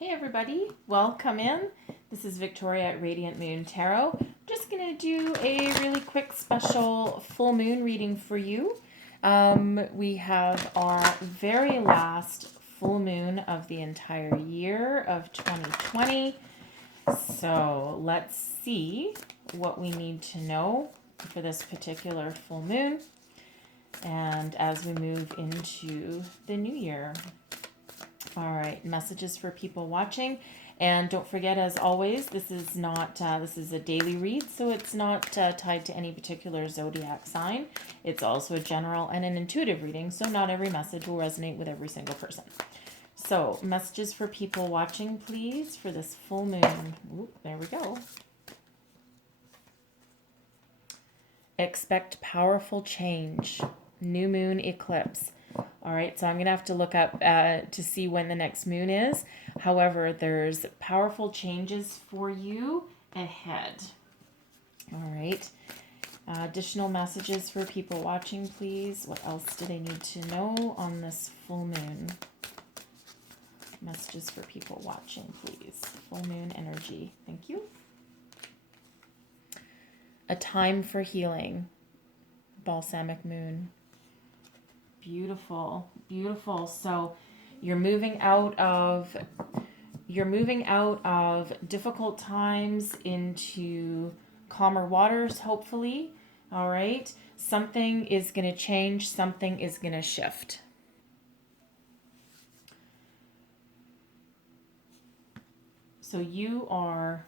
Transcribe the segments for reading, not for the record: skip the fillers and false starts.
Hey everybody, welcome in. This is Victoria at Radiant Moon Tarot. I'm just going to do a really quick special full moon reading for you. We have our very last full moon of the entire year of 2020. So let's see what we need to know for this particular full moon. And as we move into the new year. All right, messages for people watching. And don't forget, as always, this is not, this is a daily read, so it's not tied to any particular zodiac sign. It's also a general and an intuitive reading, so not every message will resonate with every single person. So, messages for people watching, please, for this full moon. Ooh, there we go. Expect powerful change. New moon eclipse. All right, so I'm going to have to look up to see when the next moon is. However, there's powerful changes for you ahead. All right. Additional messages for people watching, please. What else do they need to know on this full moon? Messages for people watching, please. Full moon energy. Thank you. A time for healing. Balsamic moon. Beautiful, beautiful. So you're moving out of difficult times into calmer waters, hopefully. All right. Something is going to change, something is going to shift. So you're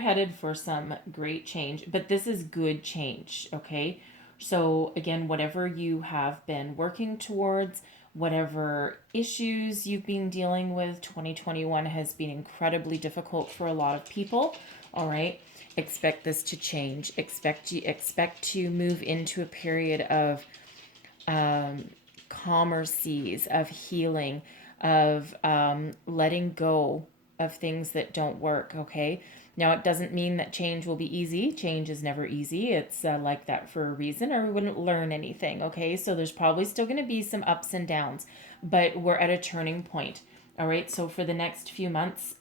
headed for some great change, but this is good change, okay? So again, whatever you have been working towards, whatever issues you've been dealing with, 2021 has been incredibly difficult for a lot of people. All right. Expect this to change. Expect to move into a period of calmer seas, of healing, of letting go of things that don't work. Okay. Now, it doesn't mean that change will be easy. Change is never easy. It's like that for a reason, or we wouldn't learn anything, okay? So there's probably still going to be some ups and downs, but we're at a turning point, all right? So for the next few months,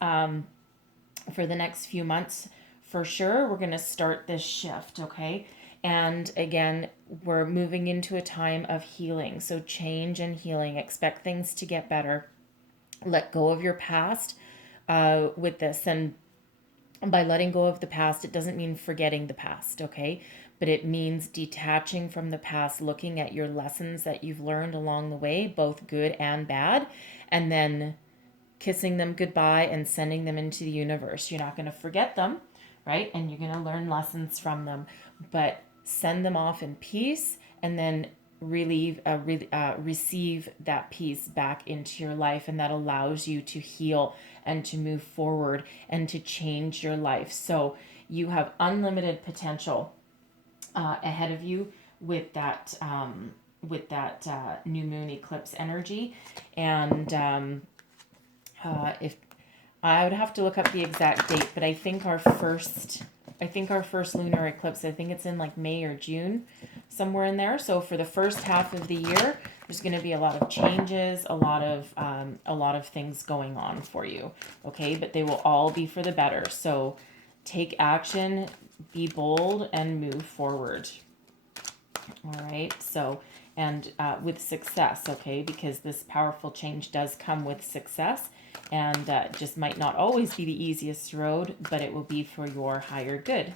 for sure, we're going to start this shift, okay? And again, we're moving into a time of healing. So change and healing. Expect things to get better. Let go of your past with this. And by letting go of the past, it doesn't mean forgetting the past, okay? But it means detaching from the past, looking at your lessons that you've learned along the way, both good and bad, and then kissing them goodbye and sending them into the universe. You're not going to forget them, right? And you're going to learn lessons from them, but send them off in peace and then receive that peace back into your life, and that allows you to heal and to move forward and to change your life. So you have unlimited potential ahead of you with that new moon eclipse energy. And if I would have to look up the exact date, but I think our first lunar eclipse, I think it's in like May or June, somewhere in there. So for the first half of the year, there's going to be a lot of changes, a lot of things going on for you. Okay, but they will all be for the better. So take action, be bold, and move forward. All right. So and with success, okay, because this powerful change does come with success, and just might not always be the easiest road, but it will be for your higher good.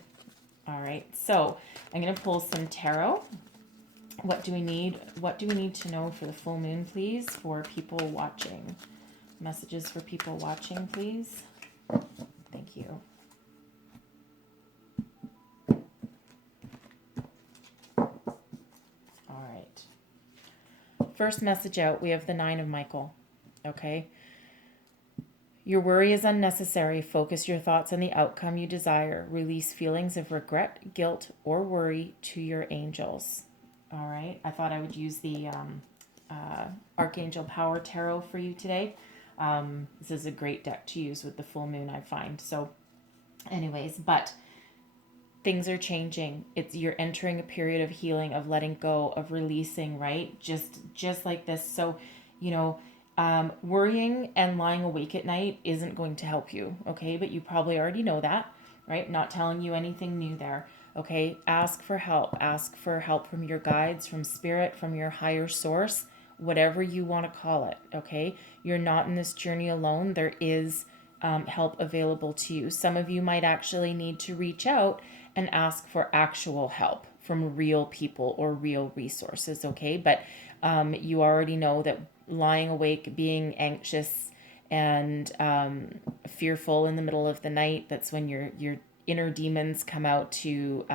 All right, so I'm going to pull some tarot. What do we need to know for the full moon, please, for people watching? Messages for people watching, please. Thank you. All right. First message out, we have the 9 of Michael. Okay. Your worry is unnecessary. Focus your thoughts on the outcome you desire. Release feelings of regret, guilt, or worry to your angels. All right. I thought I would use the Archangel Power Tarot for you today. This is a great deck to use with the full moon, I find. So anyways, but things are changing. You're entering a period of healing, of letting go, of releasing, right? Just like this. So, Worrying and lying awake at night isn't going to help you, okay? But you probably already know that, right? Not telling you anything new there, okay? Ask for help. Ask for help from your guides, from spirit, from your higher source, whatever you want to call it, okay? You're not in this journey alone. There is help available to you. Some of you might actually need to reach out and ask for actual help from real people or real resources, okay? But you already know that lying awake, being anxious and fearful in the middle of the night, that's when your inner demons come out to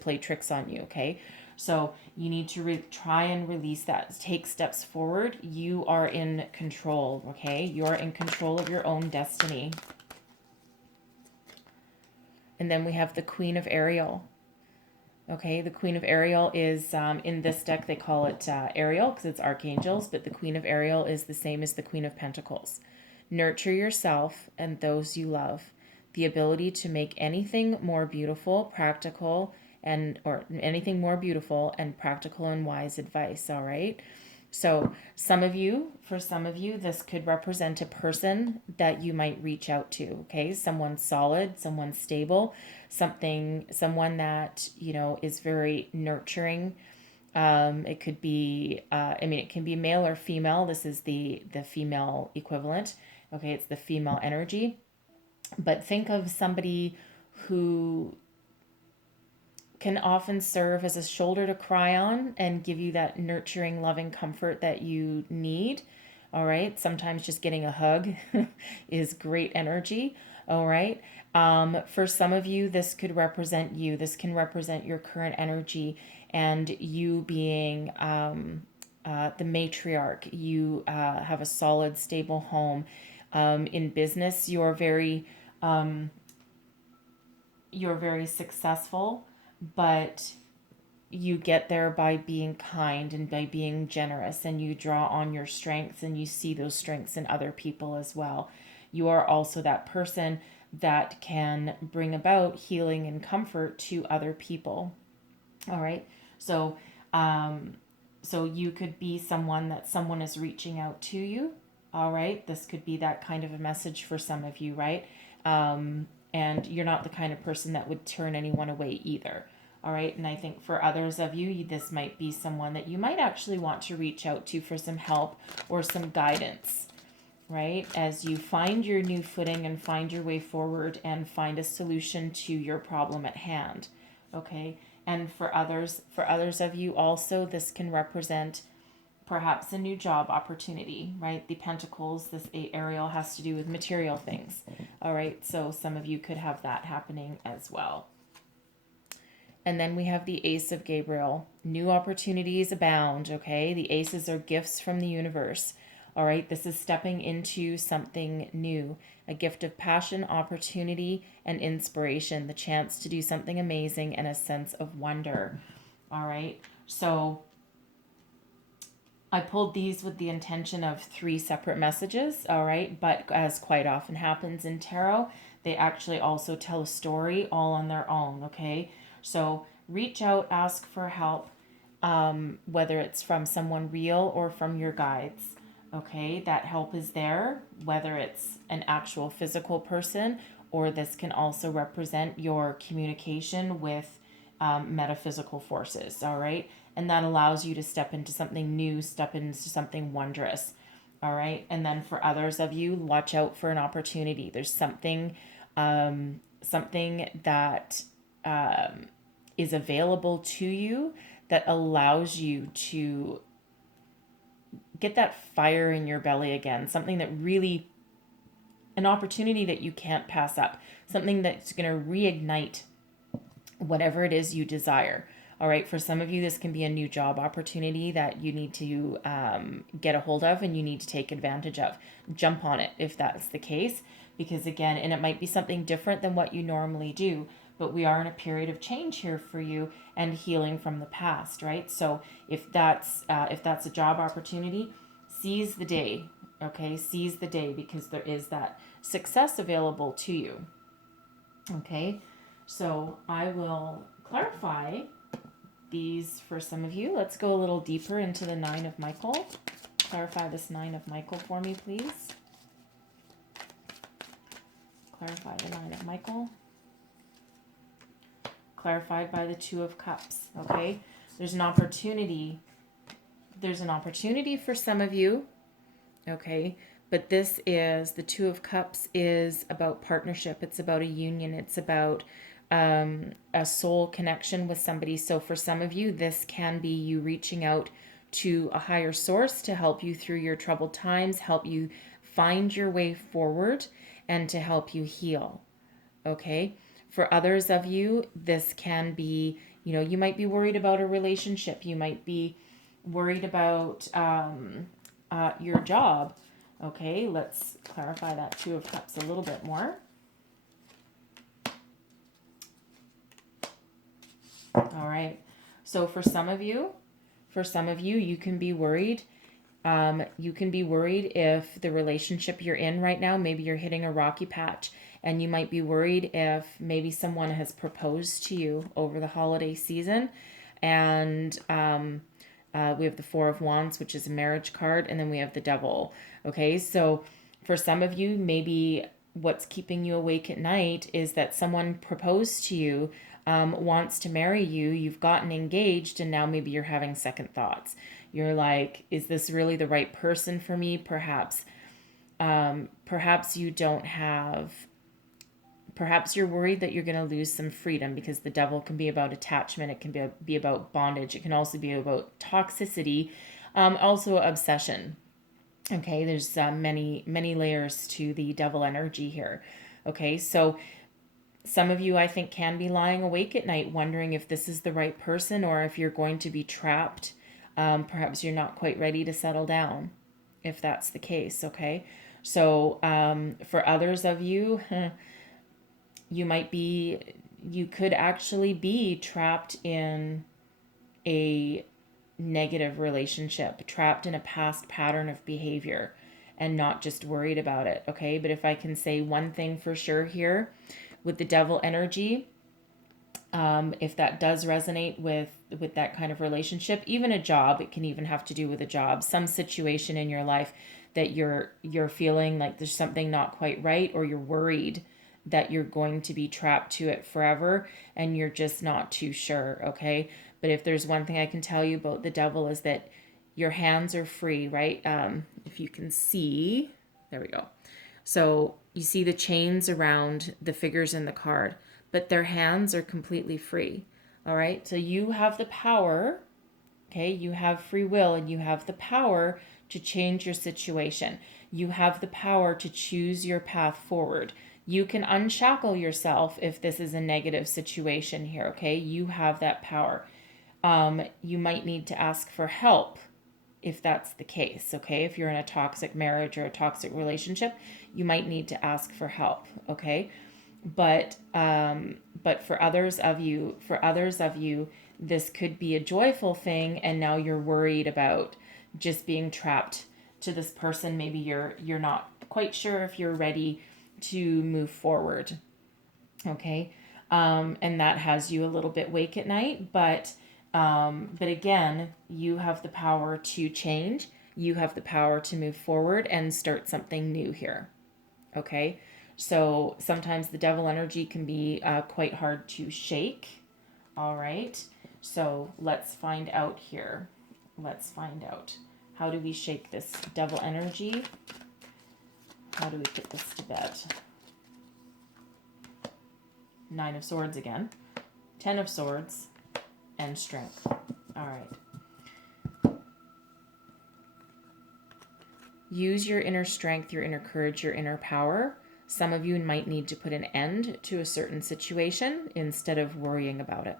play tricks on you, okay? So you need to try and release that. Take steps forward. You are in control, okay? You are in control of your own destiny. And then we have the Queen of Ariel. Okay, the Queen of Ariel is, in this deck, they call it Ariel because it's archangels, but the Queen of Ariel is the same as the Queen of Pentacles. Nurture yourself and those you love. The ability to make anything more beautiful, practical, or anything more beautiful and practical and wise advice, all right? So for some of you, this could represent a person that you might reach out to, okay? Someone solid, someone stable, someone that, is very nurturing. It could be, it can be male or female. This is the female equivalent, okay? It's the female energy. But think of somebody who can often serve as a shoulder to cry on and give you that nurturing, loving comfort that you need. All right. Sometimes just getting a hug is great energy. All right. For some of you, this could represent you. This can represent your current energy and you being the matriarch. You have a solid, stable home. In business, you're very successful, but you get there by being kind and by being generous, and you draw on your strengths and you see those strengths in other people as well. You are also that person that can bring about healing and comfort to other people. All right. So you could be someone that someone is reaching out to you. All right. This could be that kind of a message for some of you, right? And you're not the kind of person that would turn anyone away either. All right. And I think for others of you, this might be someone that you might actually want to reach out to for some help or some guidance, right? As you find your new footing and find your way forward and find a solution to your problem at hand. Okay. And for others of you also, this can represent perhaps a new job opportunity, right? The Pentacles, this Ariel has to do with material things. All right, so some of you could have that happening as well. And then we have the Ace of Gabriel. New opportunities abound, okay? The aces are gifts from the universe. All right, this is stepping into something new, a gift of passion, opportunity, and inspiration, the chance to do something amazing and a sense of wonder. All right, so I pulled these with the intention of 3 separate messages, all right? But as quite often happens in tarot, they actually also tell a story all on their own, okay? So reach out, ask for help, whether it's from someone real or from your guides, okay? That help is there, whether it's an actual physical person, or this can also represent your communication with metaphysical forces, all right? And that allows you to step into something new, step into something wondrous. All right. And then for others of you, watch out for an opportunity. There's something that is available to you that allows you to get that fire in your belly again. Something that really, an opportunity that you can't pass up. Something that's going to reignite whatever it is you desire. All right, for some of you, this can be a new job opportunity that you need to get a hold of and you need to take advantage of. Jump on it if that's the case, because again, and it might be something different than what you normally do, but we are in a period of change here for you and healing from the past, right? So if that's a job opportunity, seize the day, okay? Seize the day because there is that success available to you, okay? So I will clarify these for some of you. Let's go a little deeper into the 9 of Michael. Clarify this 9 of Michael for me, please. Clarify the 9 of Michael. Clarified by the 2 of Cups, okay? There's an opportunity. There's an opportunity for some of you, okay? But this is, the 2 of Cups is about partnership. It's about a union. It's about a soul connection with somebody. So for some of you, this can be you reaching out to a higher source to help you through your troubled times, help you find your way forward, and to help you heal, okay? For others of you, this can be, you know, you might be worried about a relationship. You might be worried about your job. Okay, let's clarify that 2 of Cups a little bit more. All right. So for some of you, you can be worried. You can be worried if the relationship you're in right now, maybe you're hitting a rocky patch, and you might be worried if maybe someone has proposed to you over the holiday season. And we have the 4 of Wands, which is a marriage card, and then we have the Devil. Okay, so for some of you, maybe what's keeping you awake at night is that someone proposed to you, wants to marry you, you've gotten engaged, and now maybe you're having second thoughts. You're like, is this really the right person for me? Perhaps you don't have, perhaps you're worried that you're going to lose some freedom, because the Devil can be about attachment. It can be about bondage. It can also be about toxicity, also obsession. Okay, there's many layers to the Devil energy here. Okay, so some of you, I think, can be lying awake at night wondering if this is the right person, or if you're going to be trapped. Perhaps you're not quite ready to settle down, if that's the case, okay? So for others of you, you could actually be trapped in a negative relationship, trapped in a past pattern of behavior, and not just worried about it, okay? But if I can say one thing for sure here, with the Devil energy, if that does resonate with that kind of relationship, even a job, it can even have to do with a job, some situation in your life that you're feeling like there's something not quite right, or you're worried that you're going to be trapped to it forever and you're just not too sure, okay? But if there's one thing I can tell you about the Devil, is that your hands are free, right? If you can see, there we go. So you see the chains around the figures in the card, but their hands are completely free. All right. So you have the power. Okay. You have free will, and you have the power to change your situation. You have the power to choose your path forward. You can unshackle yourself if this is a negative situation here. Okay. You have that power. You might need to ask for help if that's the case, okay? If you're in a toxic marriage or a toxic relationship, you might need to ask for help, okay? But for others of you, this could be a joyful thing, and now you're worried about just being trapped to this person. Maybe you're not quite sure if you're ready to move forward, okay? And that has you a little bit awake at night, but again, you have the power to change. You have the power to move forward and start something new here. Okay. So sometimes the Devil energy can be quite hard to shake. All right. So let's find out here. Let's find out. How do we shake this Devil energy? How do we put this to bed? 9 of Swords again. 10 of Swords. And Strength. All right. Use your inner strength, your inner courage, your inner power. Some of you might need to put an end to a certain situation instead of worrying about it.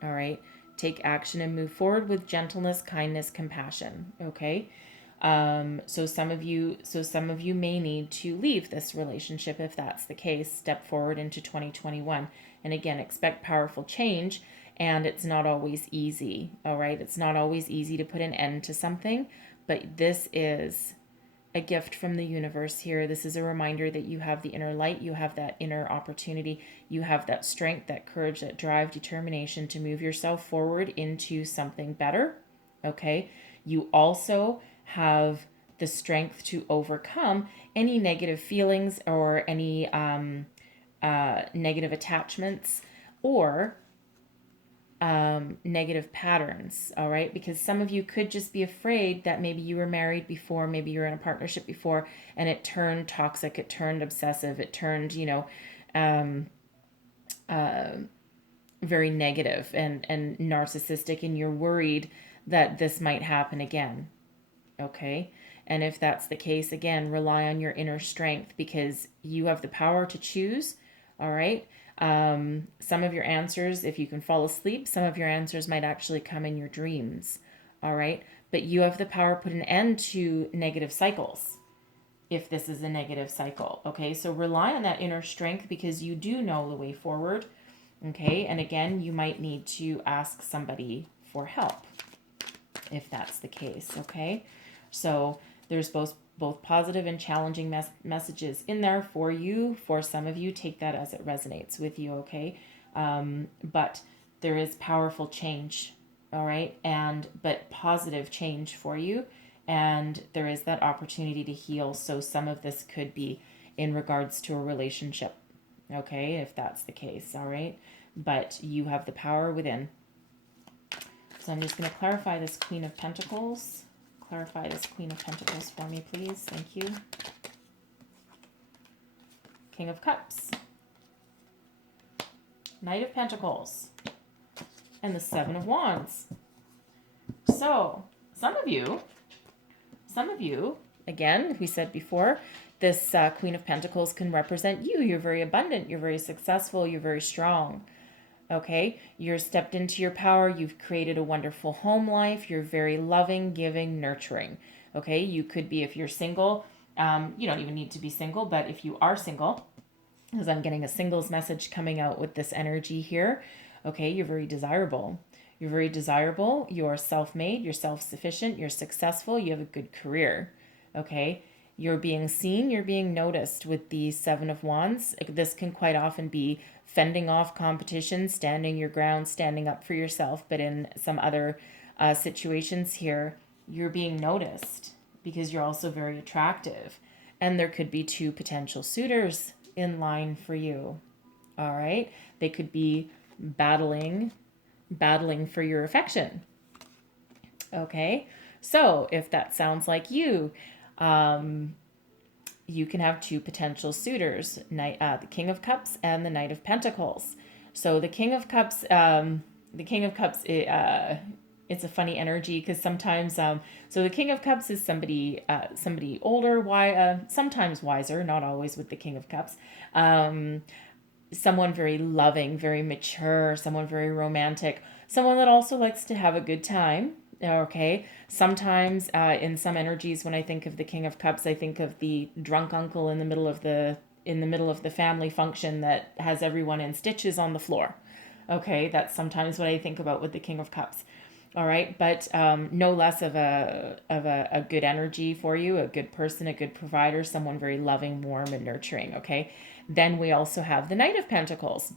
All right. Take action and move forward with gentleness, kindness, compassion. Okay. So some of you may need to leave this relationship if that's the case. Step forward into 2021. And again, expect powerful change. And it's not always easy, all right? It's not always easy to put an end to something, but this is a gift from the universe here. This is a reminder that you have the inner light, you have that inner opportunity, you have that strength, that courage, that drive, determination to move yourself forward into something better, okay? You also have the strength to overcome any negative feelings or any negative attachments or negative patterns, all right? Because some of you could just be afraid that maybe you were married before, maybe you were in a partnership before, and it turned toxic, it turned obsessive, it turned, very negative and narcissistic, and you're worried that this might happen again, okay? And if that's the case, again, rely on your inner strength because you have the power to choose, all right? Some of your answers, if you can fall asleep, some of your answers might actually come in your dreams, all right? But you have the power to put an end to negative cycles if this is a negative cycle, okay? So rely on that inner strength because you do know the way forward, okay? And again, you might need to ask somebody for help if that's the case, okay? So there's both positive and challenging messages in there for you. For some of you, take that as it resonates with you, okay? But there is powerful change, all right? But positive change for you. And there is that opportunity to heal. So some of this could be in regards to a relationship, okay? If that's the case, all right? But you have the power within. So I'm just going to clarify this Queen of Pentacles. Clarify this Queen of Pentacles for me, please. Thank you. King of Cups. Knight of Pentacles. And the Seven of Wands. So, some of you, again, we said before, this Queen of Pentacles can represent you. You're very abundant. You're very successful. You're very strong. Okay, you're stepped into your power. You've created a wonderful home life. You're very loving, giving, nurturing. Okay, you could be, if you're single, you don't even need to be single, but if you are single, because I'm getting a singles message coming out with this energy here, okay, you're very desirable. You're very desirable. You're self-made. You're self-sufficient. You're successful. You have a good career. Okay, you're being seen. You're being noticed with the Seven of Wands. This can quite often be fending off competition, standing your ground, standing up for yourself. But in some other situations here, you're being noticed because you're also very attractive. And there could be two potential suitors in line for you. All right. They could be battling for your affection. Okay. So if that sounds like you, you can have two potential suitors, the King of Cups and the Knight of Pentacles. So the King of Cups, it's a funny energy because sometimes, so the King of Cups is somebody older, sometimes wiser, not always with the King of Cups. Someone very loving, very mature, someone very romantic, someone that also likes to have a good time. Okay. Sometimes in some energies, when I think of the King of Cups, I think of the drunk uncle in the middle of the family function that has everyone in stitches on the floor. Okay, that's sometimes what I think about with the King of Cups. All right, but no less of a good energy for you, a good person, a good provider, someone very loving, warm, and nurturing. Okay, then we also have the Knight of Pentacles.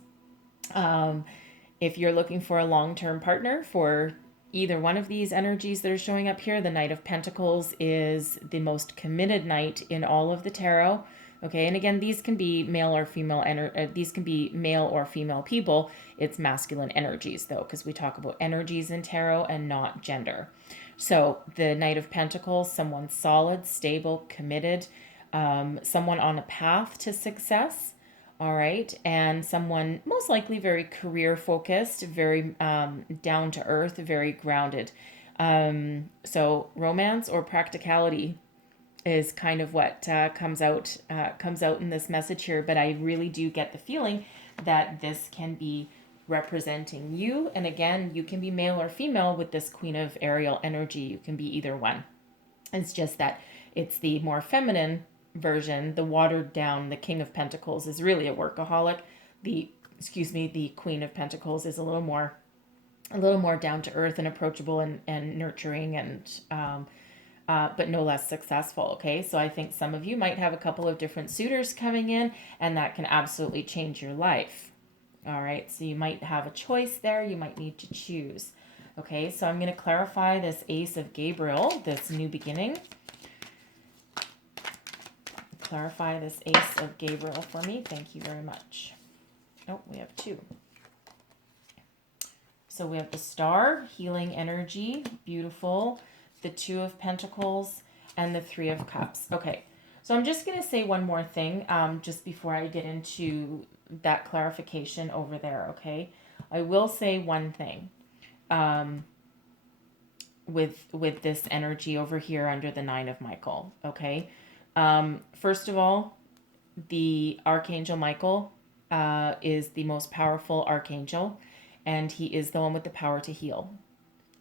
If you're looking for a long-term partner for either one of these energies that are showing up here, the Knight of Pentacles is the most committed knight in all of the tarot. Okay, and again, these can be male or female. These can be male or female people. It's masculine energies, though, because we talk about energies in tarot and not gender. So the Knight of Pentacles, someone solid, stable, committed, someone on a path to success. All right. And someone most likely very career focused, very down to earth, very grounded. So romance or practicality is kind of what comes out in this message here. But I really do get the feeling that this can be representing you. And again, you can be male or female with this Queen of Ariel energy. You can be either one. It's just that it's the more feminine version, the watered down, the King of Pentacles is really a workaholic. The Queen of Pentacles is a little more down to earth and approachable and nurturing and but no less successful. Okay, so I think some of you might have a couple of different suitors coming in, and that can absolutely change your life. All right, so you might have a choice there. You might need to choose. Okay, so I'm going to clarify this Ace of Gabriel, this new beginning. Clarify this Ace of Gabriel for me. Thank you very much. Oh, we have two. So we have the Star, healing energy, beautiful. The Two of Pentacles and the Three of Cups. Okay, so I'm just going to say one more thing just before I get into that clarification over there, okay? I will say one thing with this energy over here under the Nine of Michael, okay? First of all, the Archangel Michael is the most powerful archangel, and he is the one with the power to heal.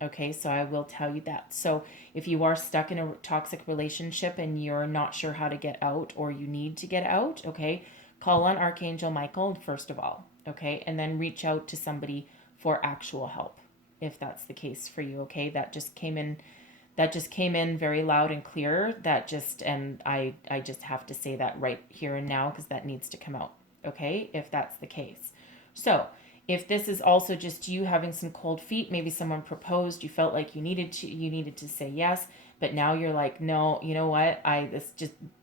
Okay, so I will tell you that. So if you are stuck in a toxic relationship and you're not sure how to get out, or you need to get out, okay, call on Archangel Michael first of all, okay, and then reach out to somebody for actual help if that's the case for you, okay? That just came in very loud and clear. And I just have to say that right here and now because that needs to come out, okay, if that's the case. So if this is also just you having some cold feet, maybe someone proposed, you felt like you needed to say yes, but now you're like, no, you know what?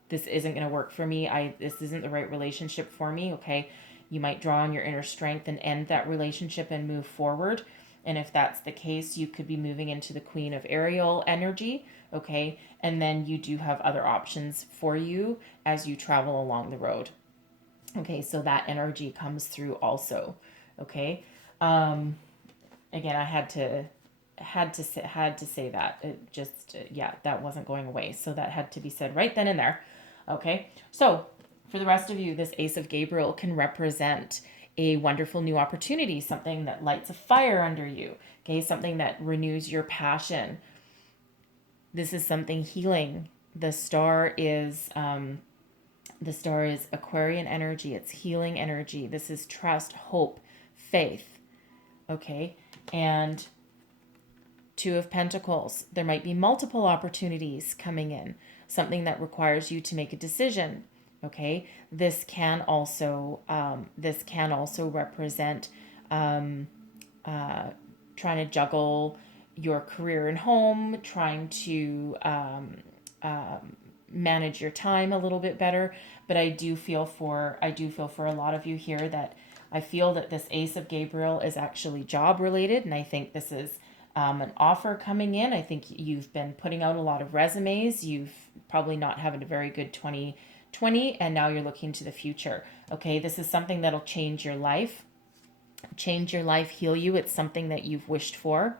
This isn't going to work for me. This isn't the right relationship for me. Okay. You might draw on your inner strength and end that relationship and move forward. And if that's the case, you could be moving into the Queen of Ariel energy. Okay. And then you do have other options for you as you travel along the road. Okay. So that energy comes through also. Okay. Again, I had to say that. It just, yeah, that wasn't going away. So that had to be said right then and there. Okay. So for the rest of you, this Ace of Gabriel can represent a wonderful new opportunity, something that lights a fire under you. Okay. Something that renews your passion. This is something healing. The star is Aquarian energy. It's healing energy. This is trust, hope, faith. Okay. And Two of Pentacles. There might be multiple opportunities coming in. Something that requires you to make a decision. Okay. This can also represent trying to juggle your career and home, trying to manage your time a little bit better. But I do feel for a lot of you here that I feel that this Ace of Gabriel is actually job related, and I think this is an offer coming in. I think you've been putting out a lot of resumes. You've probably not having a very good 2020, and now you're looking to the future. Okay, this is something that'll change your life, heal you. It's something that you've wished for.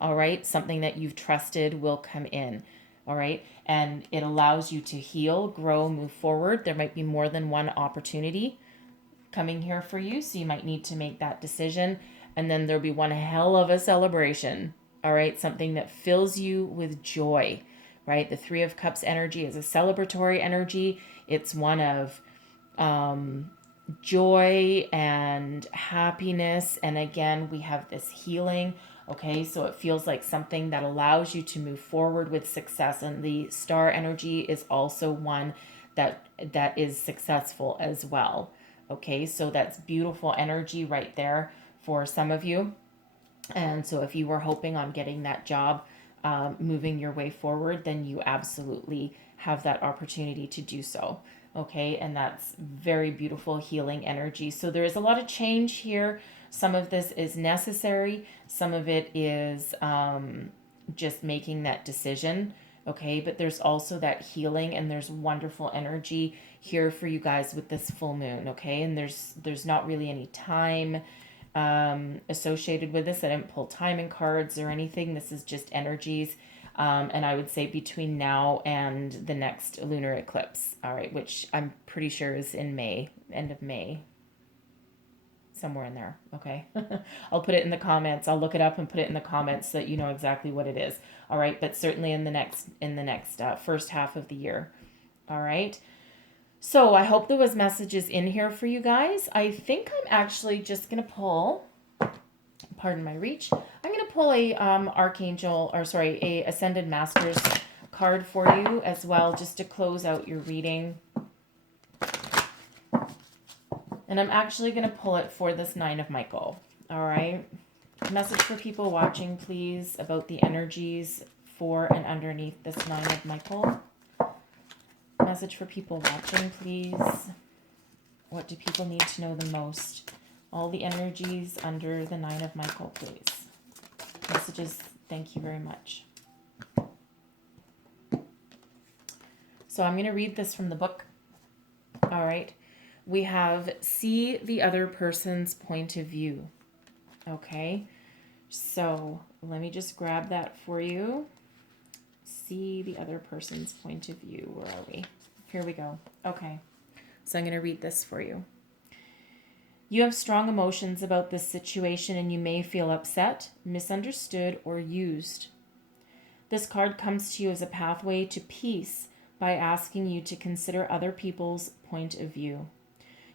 All right, something that you've trusted will come in. All right, and it allows you to heal, grow, move forward. There might be more than one opportunity coming here for you, so you might need to make that decision, and then there'll be one hell of a celebration. All right, something that fills you with joy, right? The Three of Cups energy is a celebratory energy. It's one of joy and happiness, and again we have this healing. Okay, so it feels like something that allows you to move forward with success, and the star energy is also one that is successful as well. Okay, so that's beautiful energy right there for some of you. And so if you were hoping on getting that job, moving your way forward, then you absolutely have that opportunity to do so. Okay, and that's very beautiful healing energy. So there is a lot of change here. Some of this is necessary. Some of it is just making that decision. Okay, but there's also that healing, and there's wonderful energy here for you guys with this full moon. Okay, and there's not really any time associated with this. I didn't pull timing cards or anything. This is just energies. And I would say between now and the next lunar eclipse. All right, which I'm pretty sure is in May, end of May. Somewhere in there. Okay. I'll put it in the comments. I'll look it up and put it in the comments so that you know exactly what it is. All right. But certainly in the next first half of the year. All right. So I hope there was messages in here for you guys. I think I'm actually just going to pull, pardon my reach. I'm going to pull a a Ascended Masters card for you as well, just to close out your reading. And I'm actually going to pull it for this Nine of Michael. All right. Message for people watching, please, about the energies for and underneath this 9 of Michael. Message for people watching, please. What do people need to know the most? All the energies under the 9 of Michael, please. Messages, thank you very much. So I'm going to read this from the book. All right. We have see the other person's point of view. Okay. So let me just grab that for you. See the other person's point of view. Where are we? Here we go. Okay. So I'm going to read this for you. You have strong emotions about this situation and you may feel upset, misunderstood, or used. This card comes to you as a pathway to peace by asking you to consider other people's point of view.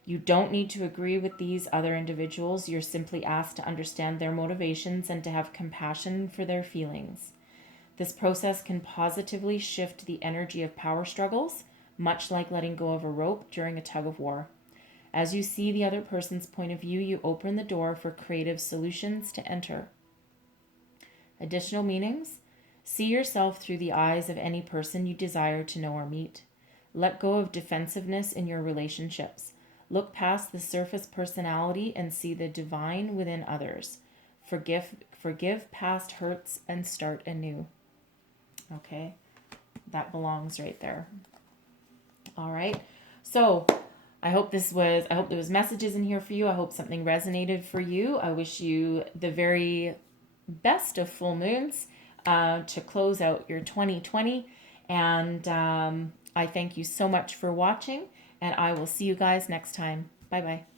You don't need to agree with these other individuals. You're simply asked to understand their motivations and to have compassion for their feelings. This process can positively shift the energy of power struggles, much like letting go of a rope during a tug of war. As you see the other person's point of view, you open the door for creative solutions to enter. Additional meanings: see yourself through the eyes of any person you desire to know or meet. Let go of defensiveness in your relationships. Look past the surface personality and see the divine within others. Forgive past hurts and start anew. Okay, that belongs right there. All right, so I hope there was messages in here for you. I hope something resonated for you. I wish you the very best of full moons to close out your 2020. And I thank you so much for watching, and I will see you guys next time. Bye-bye.